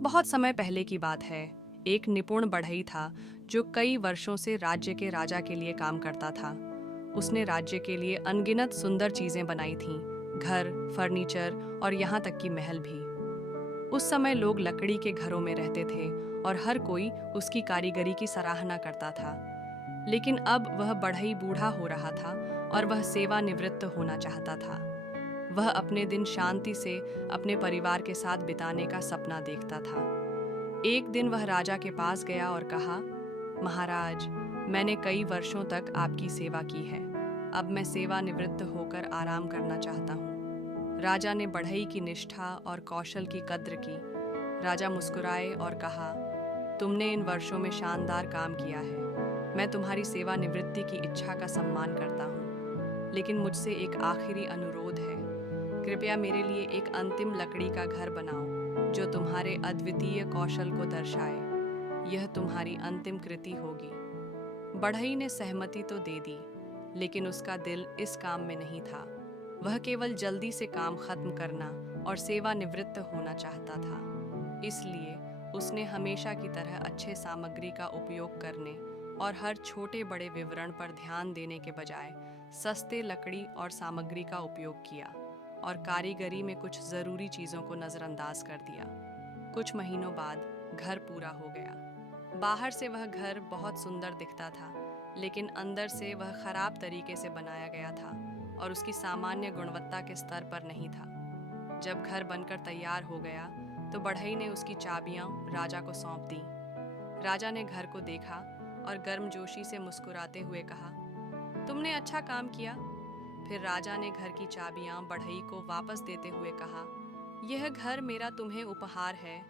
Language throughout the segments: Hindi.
बहुत समय पहले की बात है। एक निपुण बढ़ई था जो कई वर्षों से राज्य के राजा के लिए काम करता था। उसने राज्य के लिए अनगिनत सुंदर चीजें बनाई थीं, घर, फर्नीचर और यहाँ तक कि महल भी। उस समय लोग लकड़ी के घरों में रहते थे और हर कोई उसकी कारीगरी की सराहना करता था। लेकिन अब वह बढ़ई बूढ़ा हो रहा था और वह सेवानिवृत्त होना चाहता था। वह अपने दिन शांति से अपने परिवार के साथ बिताने का सपना देखता था। एक दिन वह राजा के पास गया और कहा, महाराज, मैंने कई वर्षों तक आपकी सेवा की है। अब मैं सेवानिवृत्त होकर आराम करना चाहता हूँ। राजा ने बढ़ई की निष्ठा और कौशल की कद्र की। राजा मुस्कुराए और कहा, तुमने इन वर्षों में शानदार काम किया है। मैं तुम्हारी सेवानिवृत्ति की इच्छा का सम्मान करता हूँ, लेकिन मुझसे एक आखिरी अनुरोध है। कृपया मेरे लिए एक अंतिम लकड़ी का घर बनाओ जो तुम्हारे अद्वितीय कौशल को दर्शाए। यह तुम्हारी अंतिम कृति होगी। बढ़ई ने सहमति तो दे दी, लेकिन उसका दिल इस काम में नहीं था। वह केवल जल्दी से काम खत्म करना और सेवानिवृत्त होना चाहता था। इसलिए उसने हमेशा की तरह अच्छे सामग्री का उपयोग करने और हर छोटे बड़े विवरण पर ध्यान देने के बजाय सस्ते लकड़ी और सामग्री का उपयोग किया और कारीगरी में कुछ ज़रूरी चीज़ों को नज़रअंदाज कर दिया। कुछ महीनों बाद घर पूरा हो गया। बाहर से वह घर बहुत सुंदर दिखता था, लेकिन अंदर से वह खराब तरीके से बनाया गया था और उसकी सामान्य गुणवत्ता के स्तर पर नहीं था। जब घर बनकर तैयार हो गया तो बढ़ई ने उसकी चाबियां राजा को सौंप दी। राजा ने घर को देखा और गर्मजोशी से मुस्कुराते हुए कहा, तुमने अच्छा काम किया। फिर राजा ने घर की चाबियां बढ़ई को वापस देते हुए कहा, यह घर मेरा तुम्हें उपहार है,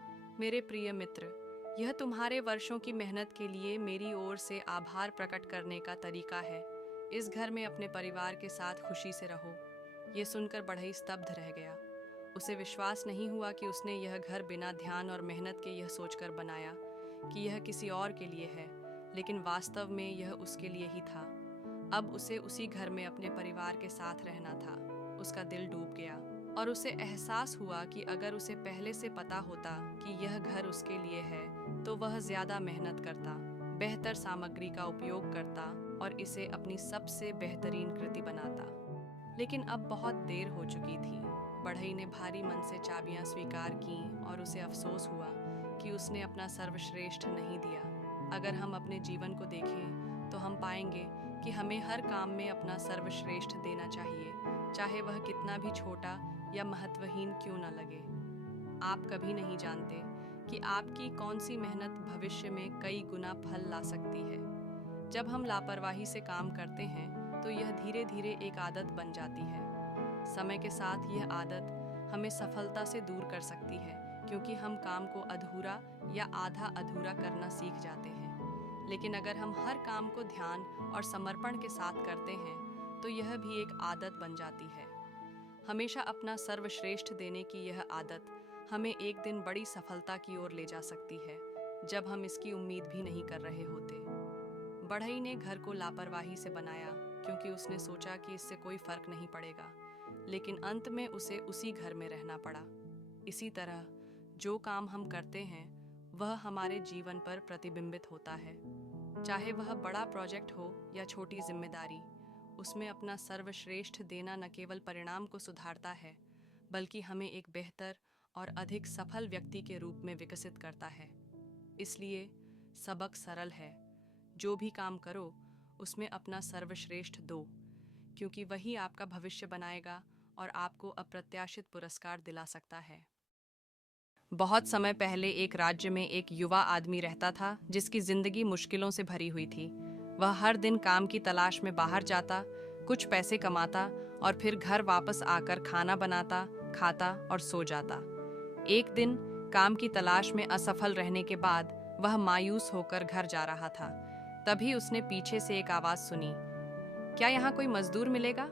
मेरे प्रिय मित्र। यह तुम्हारे वर्षों की मेहनत के लिए मेरी ओर से आभार प्रकट करने का तरीका है। इस घर में अपने परिवार के साथ खुशी से रहो। यह सुनकर बढ़ई स्तब्ध रह गया। उसे विश्वास नहीं हुआ कि उसने यह घर बिना ध्यान और मेहनत के यह सोचकर बनाया कि यह किसी और के लिए है, लेकिन वास्तव में यह उसके लिए ही था। अब उसे उसी घर में अपने परिवार के साथ रहना था। उसका दिल डूब गया और उसे एहसास हुआ कि अगर उसे पहले से पता होता कि यह घर उसके लिए है तो वह ज्यादा मेहनत करता, बेहतर सामग्री का उपयोग करता और इसे अपनी सबसे बेहतरीन कृति बनाता। लेकिन अब बहुत देर हो चुकी थी। बढ़ई ने भारी मन से चाबियां स्वीकार कीं और उसे अफसोस हुआ कि उसने अपना सर्वश्रेष्ठ नहीं दिया। अगर हम अपने जीवन को देखें तो हम पाएंगे कि हमें हर काम में अपना सर्वश्रेष्ठ देना चाहिए, चाहे वह कितना भी छोटा या महत्वहीन क्यों न लगे। आप कभी नहीं जानते कि आपकी कौन सी मेहनत भविष्य में कई गुना फल ला सकती है। जब हम लापरवाही से काम करते हैं तो यह धीरे धीरे एक आदत बन जाती है। समय के साथ यह आदत हमें सफलता से दूर कर सकती है, क्योंकि हम काम को अधूरा या आधा अधूरा करना सीख जाते हैं। लेकिन अगर हम हर काम को ध्यान और समर्पण के साथ करते हैं तो यह भी एक आदत बन जाती है। हमेशा अपना सर्वश्रेष्ठ देने की यह आदत हमें एक दिन बड़ी सफलता की ओर ले जा सकती है, जब हम इसकी उम्मीद भी नहीं कर रहे होते। बढ़ई ने घर को लापरवाही से बनाया क्योंकि उसने सोचा कि इससे कोई फर्क नहीं पड़ेगा, लेकिन अंत में उसे उसी घर में रहना पड़ा। इसी तरह जो काम हम करते हैं वह हमारे जीवन पर प्रतिबिंबित होता है। चाहे वह बड़ा प्रोजेक्ट हो या छोटी जिम्मेदारी, उसमें अपना सर्वश्रेष्ठ देना न केवल परिणाम को सुधारता है, बल्कि हमें एक बेहतर और अधिक सफल व्यक्ति के रूप में विकसित करता है। इसलिए सबक सरल है, जो भी काम करो उसमें अपना सर्वश्रेष्ठ दो, क्योंकि वही आपका भविष्य बनाएगा और आपको अप्रत्याशित पुरस्कार दिला सकता है। बहुत समय पहले एक राज्य में एक युवा आदमी रहता था जिसकी जिंदगी मुश्किलों से भरी हुई थी। वह हर दिन काम की तलाश में बाहर जाता, कुछ पैसे कमाता और फिर घर वापस आकर खाना बनाता, खाता और सो जाता। एक दिन काम की तलाश में असफल रहने के बाद वह मायूस होकर घर जा रहा था। तभी उसने पीछे से एक आवाज सुनी, क्या यहाँ कोई मजदूर मिलेगा?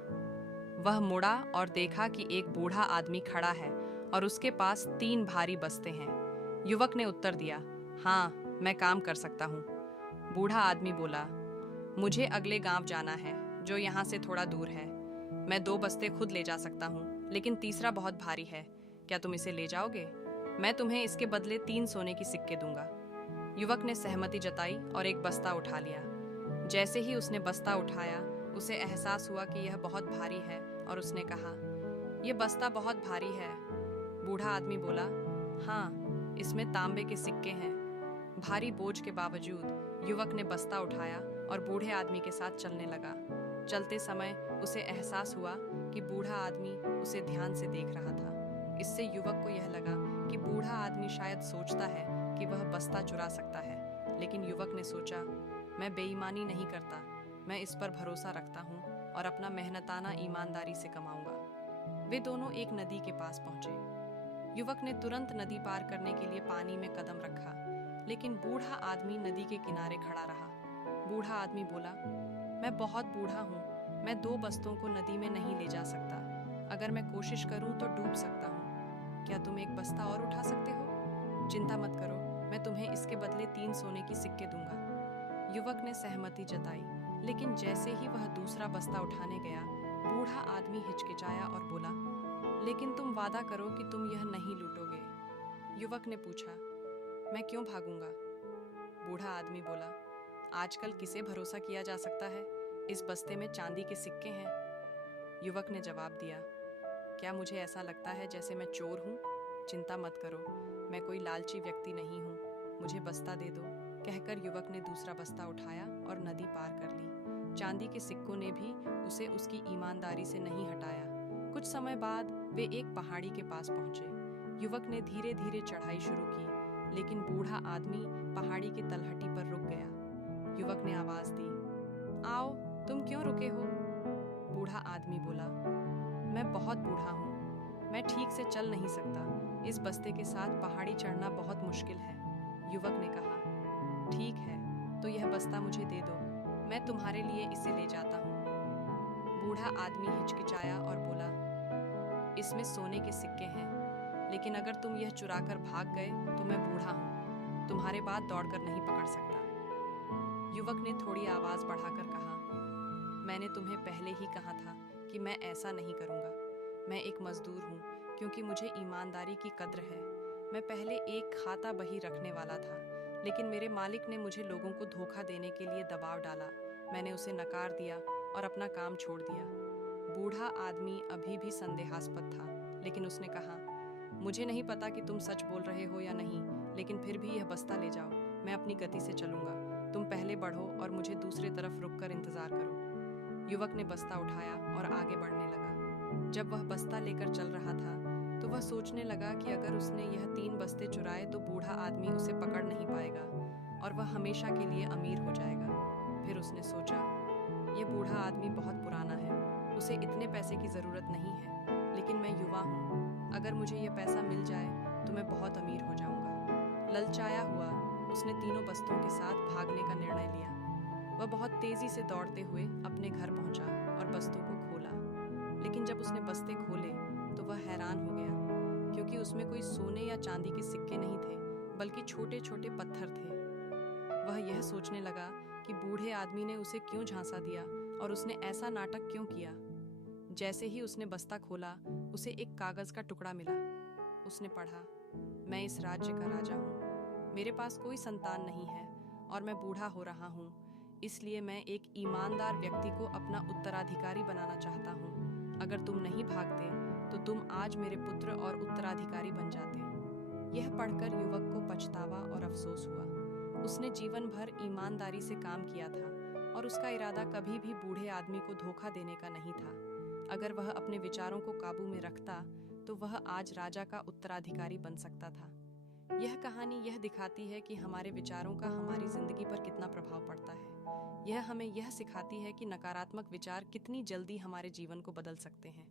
वह मुड़ा और देखा कि एक बूढ़ा आदमी खड़ा है और उसके पास 3 भारी बस्ते हैं। युवक ने उत्तर दिया, हाँ, मैं काम कर सकता हूँ। बूढ़ा आदमी बोला, मुझे अगले गांव जाना है जो यहाँ से थोड़ा दूर है। मैं 2 बस्ते खुद ले जा सकता हूँ, लेकिन तीसरा बहुत भारी है। क्या तुम इसे ले जाओगे? मैं तुम्हें इसके बदले 3 सोने की सिक्के दूंगा। युवक ने सहमति जताई और एक बस्ता उठा लिया। जैसे ही उसने बस्ता उठाया, उसे एहसास हुआ कि यह बहुत भारी है और उसने कहा, यह बस्ता बहुत भारी है। बूढ़ा आदमी बोला, हाँ, इसमें तांबे के सिक्के हैं। भारी बोझ के बावजूद युवक ने बस्ता उठाया और बूढ़े आदमी के साथ चलने लगा। चलते समय उसे एहसास हुआ कि बूढ़ा आदमी उसे ध्यान से देख रहा था। इससे युवक को यह लगा कि बूढ़ा आदमी शायद सोचता है कि वह बस्ता चुरा सकता है, लेकिन युवक ने सोचा, मैं बेईमानी नहीं करता, मैं इस पर भरोसा रखता हूँ और अपना मेहनताना ईमानदारी से कमाऊंगा। वे दोनों एक नदी के पास पहुंचे। युवक ने तुरंत नदी पार करने के लिए पानी में कदम रखा, लेकिन बूढ़ा आदमी नदी के किनारे खड़ा रहा। बूढ़ा आदमी बोला, मैं बहुत बूढ़ा हूँ, मैं 2 बस्तों को नदी में नहीं ले जा सकता। अगर मैं कोशिश करूँ तो डूब सकता हूँ। क्या तुम एक बस्ता और उठा सकते हो? चिंता मत करो, मैं तुम्हें इसके बदले 3 सोने की सिक्के दूंगा। युवक ने सहमति जताई, लेकिन जैसे ही वह दूसरा बस्ता उठाने गया, बूढ़ा आदमी हिचकिचाया और बोला, लेकिन तुम वादा करो कि तुम यह नहीं लूटोगे। युवक ने पूछा, मैं क्यों भागूंगा? बूढ़ा आदमी बोला, आजकल किसे भरोसा किया जा सकता है? इस बस्ते में चांदी के सिक्के हैं। युवक ने जवाब दिया, क्या मुझे ऐसा लगता है जैसे मैं चोर हूँ? चिंता मत करो, मैं कोई लालची व्यक्ति नहीं हूँ, मुझे बस्ता दे दो। कहकर युवक ने दूसरा बस्ता उठाया और नदी पार कर ली। चांदी के सिक्कों ने भी उसे उसकी ईमानदारी से नहीं हटाया। कुछ समय बाद वे एक पहाड़ी के पास पहुंचे। युवक ने धीरे धीरे चढ़ाई शुरू की, लेकिन बूढ़ा आदमी पहाड़ी की तलहटी पर रुक गया। युवक ने आवाज दी, आओ, तुम क्यों रुके हो? बूढ़ा आदमी बोला, मैं बहुत बूढ़ा हूँ, मैं ठीक से चल नहीं सकता, इस बस्ते के साथ पहाड़ी चढ़ना बहुत मुश्किल है। युवक ने कहा, ठीक है, तो यह बस्ता मुझे दे दो, मैं तुम्हारे लिए इसे ले जाता हूँ। बूढ़ा आदमी हिचकिचाया और बोला, इसमें सोने के सिक्के हैं, लेकिन अगर तुम यह चुराकर भाग गए तो मैं बूढ़ा हूँ, तुम्हारे बाद दौड़कर नहीं पकड़ सकता। युवक ने थोड़ी आवाज बढ़ाकर कहा, मैंने तुम्हें पहले ही कहा था कि मैं ऐसा नहीं करूंगा। मैं एक मजदूर हूँ, क्योंकि मुझे ईमानदारी की कद्र है। मैं पहले एक खाता बही रखने वाला था, लेकिन मेरे मालिक ने मुझे लोगों को धोखा देने के लिए दबाव डाला। मैंने उसे नकार दिया और अपना काम छोड़ दिया। बूढ़ा आदमी अभी भी संदेहास्पद था, लेकिन उसने कहा, मुझे नहीं पता कि तुम सच बोल रहे हो या नहीं, लेकिन फिर भी यह बस्ता ले जाओ, मैं अपनी गति से चलूंगा। तुम पहले बढ़ो और मुझे दूसरी तरफ रुककर इंतजार करो। युवक ने बस्ता उठाया और आगे बढ़ने लगा। जब वह बस्ता लेकर चल रहा था, तो वह सोचने लगा कि अगर उसने यह 3 बस्ते चुराए तो बूढ़ा आदमी उसे पकड़ नहीं पाएगा और वह हमेशा के लिए अमीर हो जाएगा। फिर उसने सोचा, यह बूढ़ा आदमी बहुत पुराना है, उसे इतने पैसे की जरूरत नहीं है, लेकिन मैं युवा हूँ, अगर मुझे यह पैसा मिल जाए तो मैं बहुत अमीर हो जाऊंगा। ललचाया हुआ उसने 3 बस्तों के साथ भागने का निर्णय लिया। वह बहुत तेजी से दौड़ते हुए अपने घर पहुंचा और बस्तों को खोला, लेकिन जब उसने बस्ते खोले तो वह हैरान हो गया, क्योंकि उसमें कोई सोने या चांदी के सिक्के नहीं थे, बल्कि छोटे छोटे पत्थर थे। वह यह सोचने लगा कि बूढ़े आदमी ने उसे क्यों झांसा दिया और उसने ऐसा नाटक क्यों किया। जैसे ही उसने बस्ता खोला, उसे एक कागज का टुकड़ा मिला। उसने पढ़ा, मैं इस राज्य का राजा हूँ, मेरे पास कोई संतान नहीं है और मैं बूढ़ा हो रहा हूँ, इसलिए मैं एक ईमानदार व्यक्ति को अपना उत्तराधिकारी बनाना चाहता हूँ। अगर तुम नहीं भागते तो तुम आज मेरे पुत्र और उत्तराधिकारी बन जाते। यह पढ़कर युवक को पछतावा और अफसोस हुआ। उसने जीवन भर ईमानदारी से काम किया था और उसका इरादा कभी भी बूढ़े आदमी को धोखा देने का नहीं था। अगर वह अपने विचारों को काबू में रखता तो वह आज राजा का उत्तराधिकारी बन सकता था। यह कहानी यह दिखाती है कि हमारे विचारों का हमारी जिंदगी पर कितना प्रभाव पड़ता है। यह हमें यह सिखाती है कि नकारात्मक विचार कितनी जल्दी हमारे जीवन को बदल सकते हैं।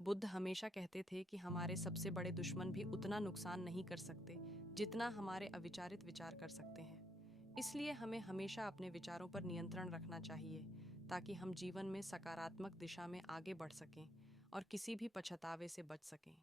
बुद्ध हमेशा कहते थे कि हमारे सबसे बड़े दुश्मन भी उतना नुकसान नहीं कर सकते जितना हमारे अविचारित विचार कर सकते हैं। इसलिए हमें हमेशा अपने विचारों पर नियंत्रण रखना चाहिए, ताकि हम जीवन में सकारात्मक दिशा में आगे बढ़ सकें और किसी भी पछतावे से बच सकें।